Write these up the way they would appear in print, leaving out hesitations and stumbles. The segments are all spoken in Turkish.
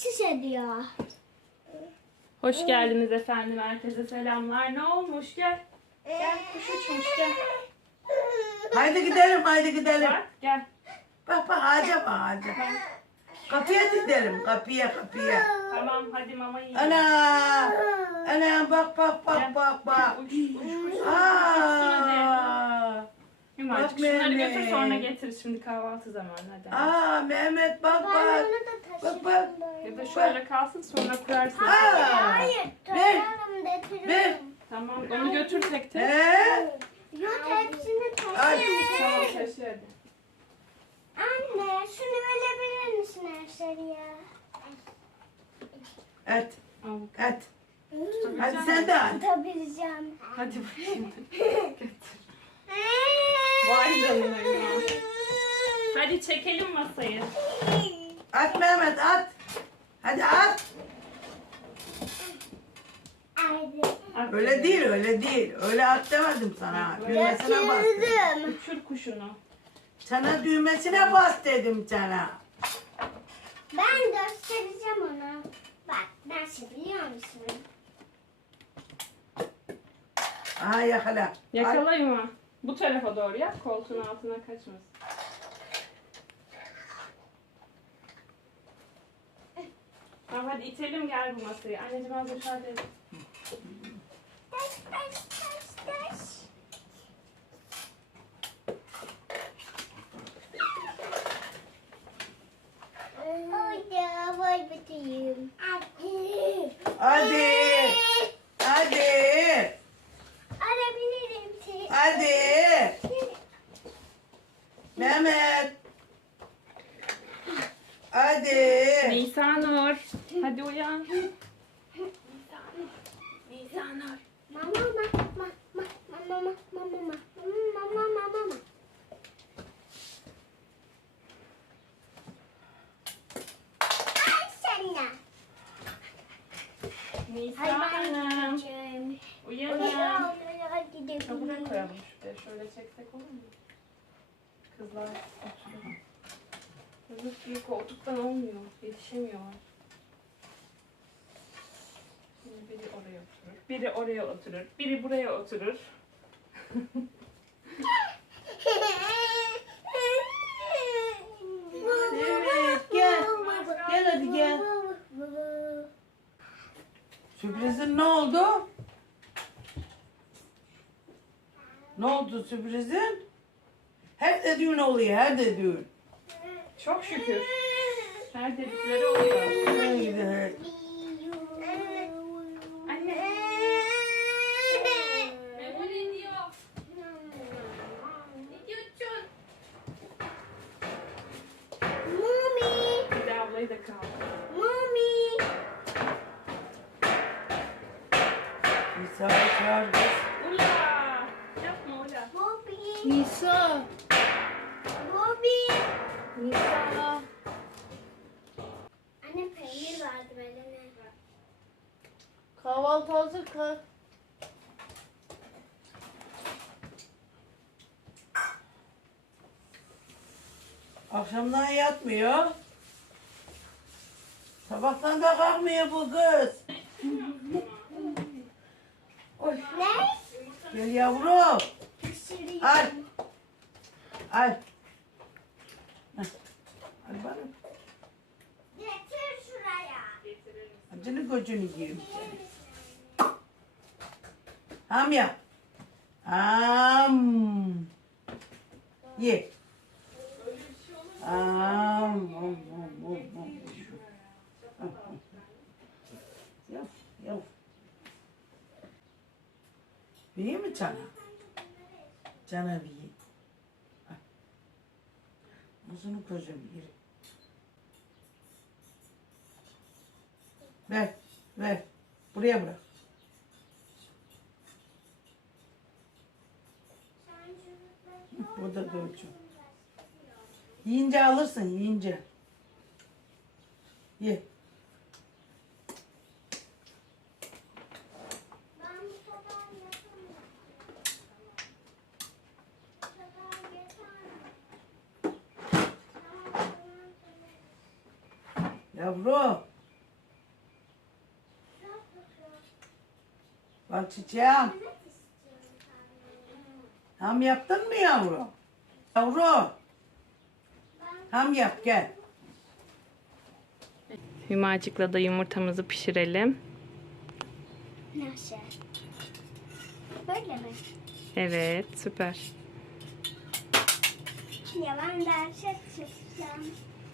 çiş ediyor. Hoş geldiniz efendim. Herkese selamlar. Ne olmuş? Gel. Gel kuş uçmuş gel. Haydi gidelim, haydi gidelim. Bak gel. Bak bak ağaca bak ağaca. Kapıya gidelim, kapıya. Tamam hadi mama yiyin. Ana bak bak. Uç kuş. Aa, Yumacık Bak şunları Mehmet. götür sonra getir. Şimdi kahvaltı zamanı hadi. Mehmet bak Ben bak. onu da taşırım bak. böyle. Ya da şöyle kalsın sonra kurarsın. Hayır, Ver. taşırım, Ver. getiririm. Tamam onu götür tek tek. Yok, hepsini Ay. taşırım. Tamam taşı hadi. Anne, şunu verebilir misin Erşeri'ye? Et, Al. et. Hadi sen de at. Tutabileceğim. Hadi bakayım. Getir. Vay canına ya. Hadi çekelim masayı. At Mehmet at. Hadi at. Hadi. Öyle değil. Öyle at demedim sana. Düğmesine bas dedim. Götürdüm. Uçur kuşunu. Sana düğmesine bas dedim sana. Ben göstereceğim ona. Bak, nasıl biliyor musun? Aha yakala. Yakalayın mı? Bu tarafa doğru yap. Koltuğun altına kaçmasın. Tamam hadi itelim gel bu masayı. Anneciğim az müsaade et. Taş. Orada var biteyim. Hadi. Arabilirim seni. Hadi. Mehmet. Hadi. Nisanur. Hadi uyan. Nisanur. Mama. Ay sana. Nisanur. Uyan. Ya buraya koyalım şuraya. Şöyle çeksek olur mu? Kızlar oturuyor. Kızlık bir koltuktan olmuyor. Yetişemiyorlar. Şimdi biri oraya oturur. Biri oraya oturur. Biri buraya oturur. Evet gel. Gel hadi gel. Sürprizin ne oldu? Ne oldu sürprizin? Her de düğün oluyor, her de düğün. Çok şükür. Her dedikleri oluyor. Haydi. Anne. Memo ne diyor? Ne diyorsun? Mommy, Bir de ablayı da kaldı. mommy. İsa'yı çağır kız. Ula! Yapma Ula. Bobby, Nisa. Bobby. Nisa. Anne peynir vardı böyle. Kahvaltı hazır kal. Akşamdan yatmıyor. Sabahtan da kalkmıyor bu kız. Oy. Ne? Gel yavrum. Al. Al. Heh. Al bana. Getir şuraya. Acını gözünü yiyeyim. Ham yap. Ham. Ye. Ham. Yap, yap. İyi mi cana? Cana bir ye. Al. Muzunu gözünü ye. Ver. Buraya bırak. Burada duracağım. Yiyince alırsın, yiyince. Ye. Ben bu tabağı yapamam. Tabağı yeter mi? Yavrum. Bak çiçeğim. Ham yaptın mı yavru? Yavru. Ham yap gel. Hümacık'la da yumurtamızı pişirelim. Nasıl? Böyle mi? Evet, süper. Ya ben derse çıkacağım.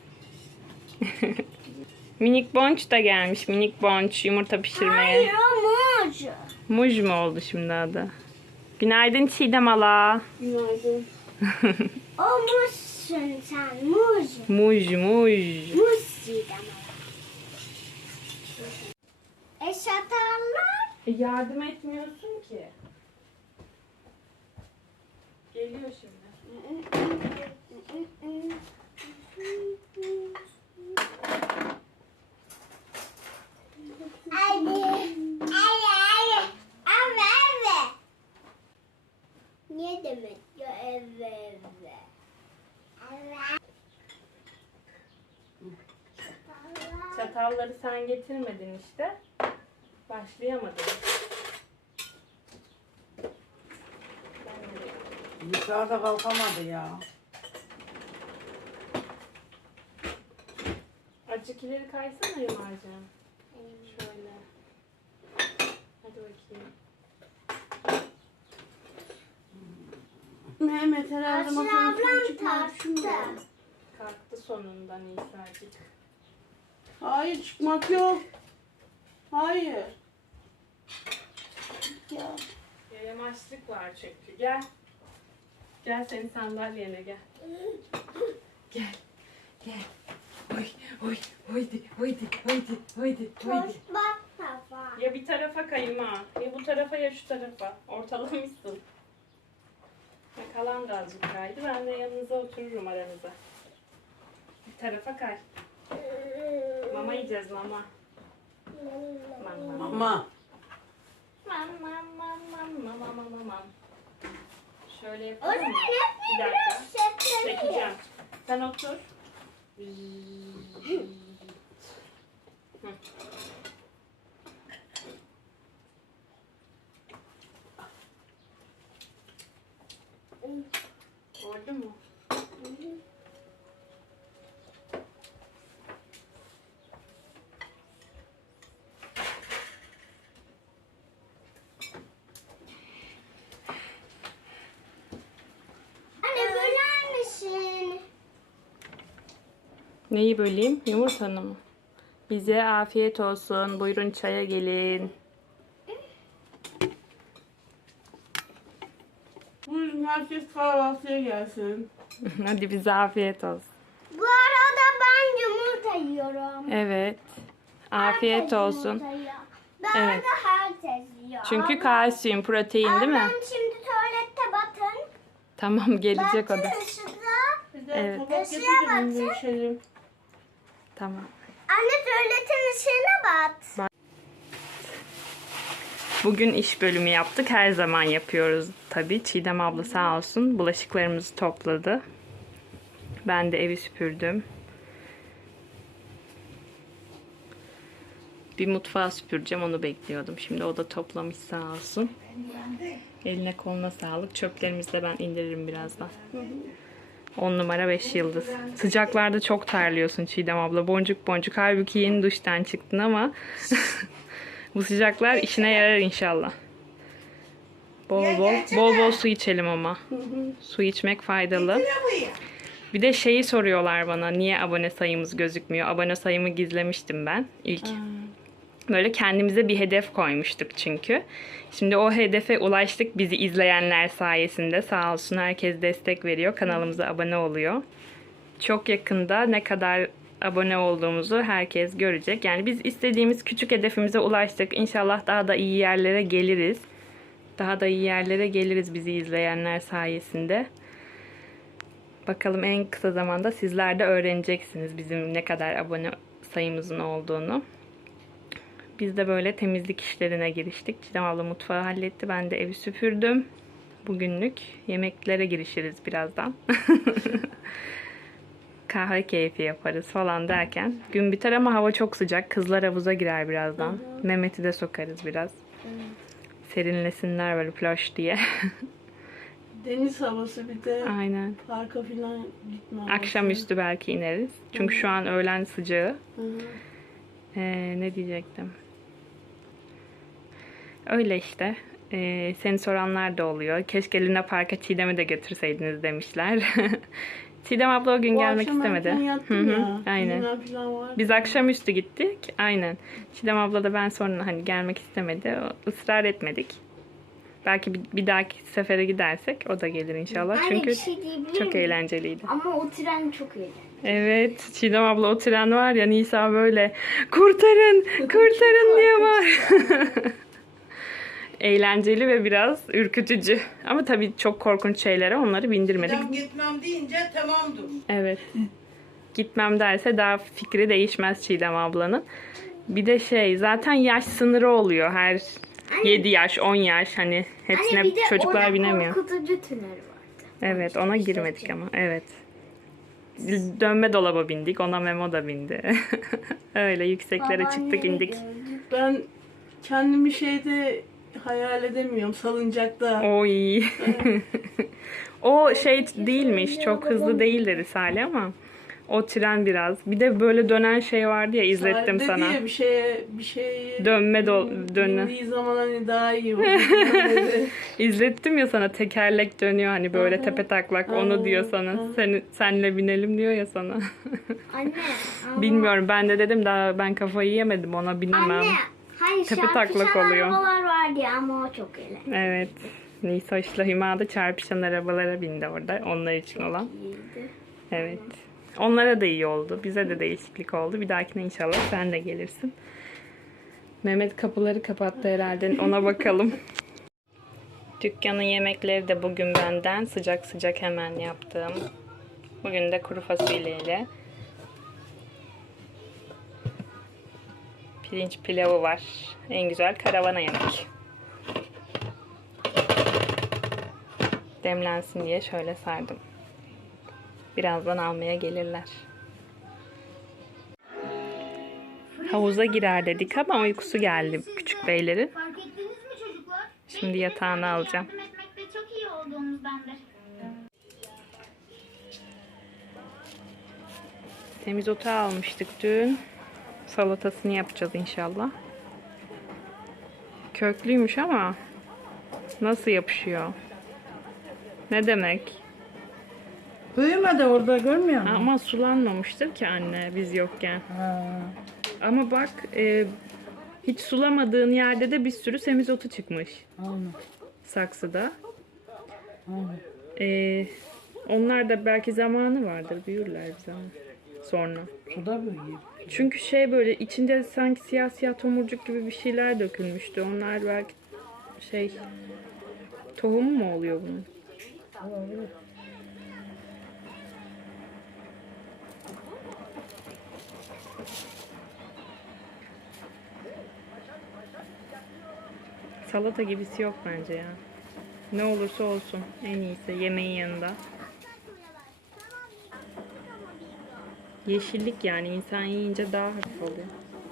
Minik Bonç da gelmiş. Minik Bonç yumurta pişirmeye. Hayır o muz. Muj mu oldu şimdi adı? Günaydın Çiğdem Ala. Günaydın. O muzsun sen muz. Muj, muj. Muz Çiğdem Eşatarlar. Yardım etmiyorsun ki. Geliyor şimdi. Niye demek ya evet. Çatalları sen getirmedin işte. Başlayamadın. Yukarıda kalkamadı ya. Azıcık ileri kaysana Yumar'cığım. Şöyle. Hadi bakayım. Mehmet herhalde Aslı masanın üstüne ablam çıkmak düşünmüyor. taktı. Kalktı sonunda Nisa'cık. Hayır çıkmak yok. Hayır. Ya. Yamaçlık var çünkü. Gel. Gel senin sandalyene gel. Gel. Gel. Oy, oy, oydi, oydi, oydi, oydi, oydi. Hoş bak baba. Ya bir tarafa kayma. Ya bu tarafa ya şu tarafa. Ortalamışsın. Ya kalan da azıcık kaydı. Ben de yanınıza otururum aranıza. Bir tarafa kay. Mama yiyeceğiz mama. Mama. Ama Mam mam mam mam mam mam mam mam. Şöyle O yapalım zaman mı? hep Bir dakika. şekleniyor. Çekeceğim. Sen otur. Hı. Oldu mu? Anne böler misin? Neyi böleyim? Yumurtanı mı? Bize afiyet olsun. Buyurun çaya gelin. Buyurun herkes kahvaltıya gelsin. Hadi bize afiyet olsun. Bu arada ben yumurta yiyorum. Evet. Afiyet Herkes olsun. yumurta yiyor. Bu Evet. arada herkes yiyor. Çünkü kalsiyum, protein değil mi? Ablam şimdi tuvalette batın. Tamam gelecek o da. Batın ışıkta. Bir de Evet. tabak Işığa getirdim baksın. görüşelim. Tamam. Anne tuvaletin ışığına bat. Bugün iş bölümü yaptık. Her zaman yapıyoruz tabii. Çiğdem abla sağ olsun bulaşıklarımızı topladı. Ben de evi süpürdüm. Bir mutfağı süpüreceğim, onu bekliyordum. Şimdi o da toplamış sağ olsun. Eline koluna sağlık. Çöplerimizi de ben indiririm birazdan. 10 numara 5 yıldız. Sıcaklarda çok terliyorsun Çiğdem abla. Boncuk boncuk. Halbuki yeni duştan çıktın ama bu sıcaklar işine yarar inşallah. Bol bol su içelim ama. Su içmek faydalı. Bir de şeyi soruyorlar bana, niye abone sayımız gözükmüyor? Abone sayımı gizlemiştim ben ilk. Böyle kendimize bir hedef koymuştuk çünkü. Şimdi o hedefe ulaştık bizi izleyenler sayesinde. Sağ olsun herkes destek veriyor. Kanalımıza abone oluyor. Çok yakında ne kadar abone olduğumuzu herkes görecek. Yani biz istediğimiz küçük hedefimize ulaştık. İnşallah daha da iyi yerlere geliriz. Daha da iyi yerlere geliriz bizi izleyenler sayesinde. Bakalım en kısa zamanda sizler de öğreneceksiniz bizim ne kadar abone sayımızın olduğunu. Biz de böyle temizlik işlerine giriştik. Çiğdem abla mutfağı halletti. Ben de evi süpürdüm. Bugünlük yemeklere girişiriz birazdan. Kahve keyfi yaparız falan derken. Gün biter ama hava çok sıcak. Kızlar havuza girer birazdan. Mehmet'i de sokarız biraz. serinlesinler böyle plaj diye. Deniz havası bir de Aynen. parka falan gitme havası. Akşamüstü belki ineriz. Çünkü şu an öğlen sıcağı. Hı hı. Ne diyecektim? Öyle işte. Seni soranlar da oluyor. Keşke Luna Park'a Çiğdem'i de götürseydiniz demişler. Çiğdem abla o gün Bu gelmek akşam istemedi. erken yattım ya. Aynen. Dinlen falan var. Biz akşamüstü gittik. Aynen. Çiğdem abla da ben sonra hani gelmek istemedi. Israr etmedik. Belki bir dahaki sefere gidersek o da gelir inşallah. Anne, Çünkü bir şey diyebilir çok miyim? eğlenceliydi. Ama o tren çok eğlenceli. Evet. Çiğdem abla o tren var ya, Nisa böyle kurtarın, kurtarın diye var. Eğlenceli ve biraz ürkütücü. Ama tabii çok korkunç şeylere onları bindirmedik. Ben gitmem deyince tamamdır. Evet. Gitmem derse daha fikri değişmez Çiğdem ablanın. Bir de zaten yaş sınırı oluyor. Her 7 yaş, 10 yaş hani hepsine Anne, bir de çocuklar orada binemiyor. korkutucu tünel vardı. Evet, ona girmedik ama. Evet. Dönme dolaba bindik. Ona Memo da bindi. Öyle yükseklere çıktık, Babaanneyi indik. gördük. Ben kendimi şeyde hayal edemiyorum. Salıncakta. Oy. O değilmiş. Çok hızlı değil dedi Salih ama o tren biraz. Bir de böyle dönen şey vardı ya, izlettim Dedi sana. ya, bir şey Dönme. bindiği zaman hani daha iyi olur. dedi. İzlettim ya sana, tekerlek dönüyor hani böyle Hı hı. tepe taklak, Hı onu hı. diyor sana. Hı. Senle binelim diyor ya sana. Anne. ama- Bilmiyorum, ben de dedim daha ben kafayı yemedim, ona binemem. Anne. Hani Tepe çarpışan taklak oluyor. arabalar vardı ya ama o çok eğlenceli. Evet. Nisoş'la Hüma da çarpışan arabalara bindi orada. Onlar için olan. İyiydi. Evet. Onlara da iyi oldu. Bize de değişiklik oldu. Bir dahakine inşallah sen de gelirsin. Mehmet kapıları kapattı herhalde. Ona bakalım. Dükkanın yemekleri de bugün benden. Sıcak sıcak hemen yaptım. Bugün de kuru fasulyeyle pirinç pilavı var. En güzel karavana yemek. Demlensin diye şöyle sardım. Birazdan almaya gelirler. Havuza girer dedik ama uykusu geldi küçük beylerin. Fark ettiniz mi çocuklar? Şimdi yatağını alacağım. Yardım etmekte çok iyi olduğumuzdandır. Semizotu almıştık dün. Salatasını yapacağız inşallah. Köklüymüş ama nasıl yapışıyor? Ne demek? Büyümedi orada, görmüyor musun? Ama sulanmamıştır ki anne biz yokken. Ha. Ama bak hiç sulamadığın yerde de bir sürü semizotu çıkmış. Aynen. Saksıda. Aynen. Onlar da belki zamanı vardır. Büyürler bir zaman. Sonra. Suda büyüyor. Çünkü böyle içinde sanki siyah siyah tomurcuk gibi bir şeyler dökülmüştü. Onlar belki tohumu mu oluyor bunun? Olabilir. Salata gibisi yok bence ya. Ne olursa olsun en iyisi yemeğin yanında. Yeşillik yani insan yiyince daha hafif oluyor.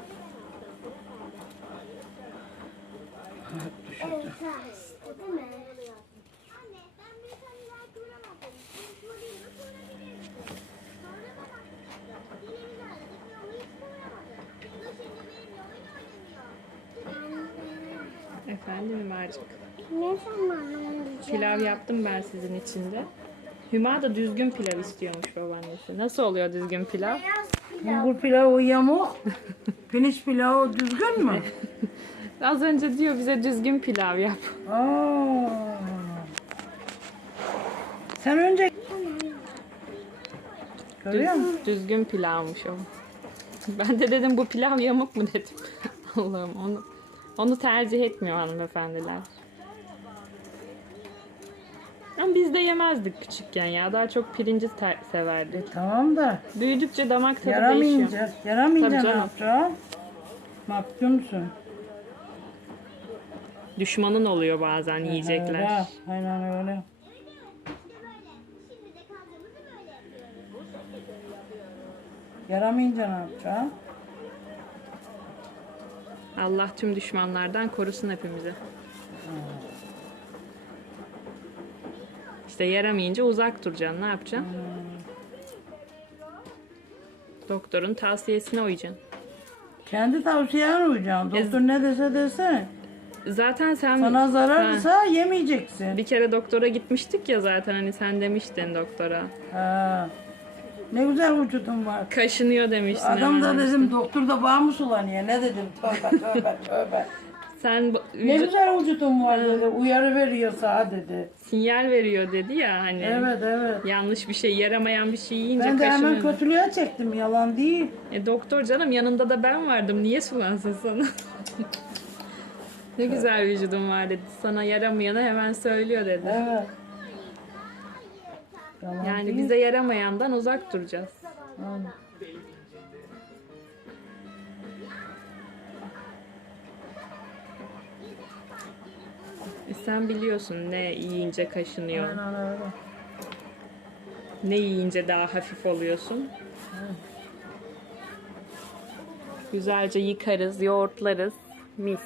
Evet, işte, değil mi? Anne, ben bir tane kuramadım. Konuşmalıyım, sorabilirim. Sonra babam çıktı. Dilemizi aradık ve onu hiç kuramadı. Bu da şimdi benimle oyun oynuyor. Efendim Hümacık. Ne zaman olacak? Pilav yaptım ben sizin için de. Hüma da düzgün pilav istiyormuş babaannesi. Nasıl oluyor düzgün pilav? Beyaz pilav. Bulgur pilavı yamuk. Pirinç pilavı düzgün mü? Az önce diyor bize düzgün pilav yap. Aa. Sen önce... Görüyor musun? Düzgün pilavmış o. Ben de dedim bu pilav yamuk mu dedim. Allah'ım onu tercih etmiyor hanımefendiler. Ama biz de yemezdik küçükken ya. Daha çok pirinci severdik. Tamam da Büyüdükçe damak tadı değişiyor. yaramayınca Tabii ne canım. yapacağım? Mahkumsun. Düşmanın oluyor bazen yiyecekler. Öyle, aynen öyle. Yaramayınca ne yapacağım? Allah tüm düşmanlardan korusun hepimizi. İşte yaramayınca uzak duracaksın. Ne yapacaksın? Doktorun tavsiyesine uyacaksın. Kendi tavsiyene uyacaksın. Doktor ne dese desin. Zaten sen Sana Ha, zararsa yemeyeceksin. bir kere doktora gitmiştik ya zaten hani sen demiştin doktora. Ha. Ne güzel vücudun var. Kaşınıyor demiştin. Adam da hemen dedim işte. doktor da bağ mı sulanıyor? Ne dedim? Tövbe tövbe tövbe. Sen Ne güzel vücudun var dedi. Uyarı veriyor sana dedi. sinyal veriyor dedi ya hani. Evet evet. Yanlış bir şey, yaramayan bir şey yiyince Ben de hemen kaşınıyor. kötülüğe çektim. Yalan değil. Doktor canım yanında da ben vardım. Niye sulansın sana? Ne güzel vücudun var dedi. Sana yaramayanı hemen söylüyor dedi. Evet. Yalan Yani değil. bize yaramayandan uzak duracağız. Aynen. Sen biliyorsun ne yiyince kaşınıyor. Aynen öyle. Ne yiyince daha hafif oluyorsun. Güzelce yıkarız, yoğurtlarız. Mis.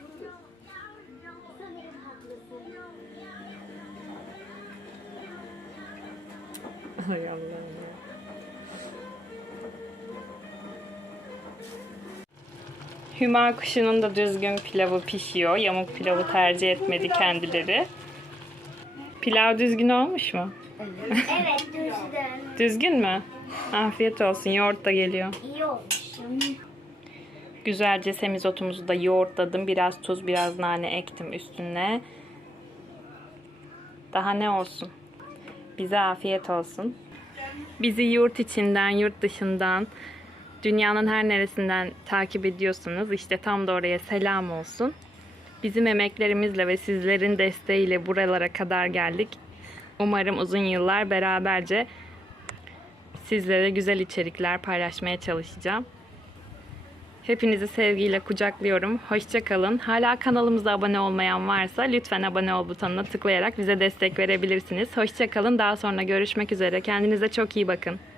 Ay Allah'ım ya. Hüma kuşunun da düzgün pilavı pişiyor. Yamuk pilavı tercih etmedi kendileri. Pilav düzgün olmuş mu? Evet düzgün. Düzgün mü? Afiyet olsun. Yoğurt da geliyor. İyi olmuşum. Güzelce semizotumuzu da yoğurtladım. Biraz tuz, biraz nane ektim üstüne. Daha ne olsun? Bize afiyet olsun. Bizi yurt içinden, yurt dışından, dünyanın her neresinden takip ediyorsanız işte tam da oraya selam olsun. Bizim emeklerimizle ve sizlerin desteğiyle buralara kadar geldik. Umarım uzun yıllar beraberce sizlere güzel içerikler paylaşmaya çalışacağım. Hepinizi sevgiyle kucaklıyorum. Hoşça kalın. Hala kanalımıza abone olmayan varsa lütfen abone ol butonuna tıklayarak bize destek verebilirsiniz. Hoşça kalın. Daha sonra görüşmek üzere. Kendinize çok iyi bakın.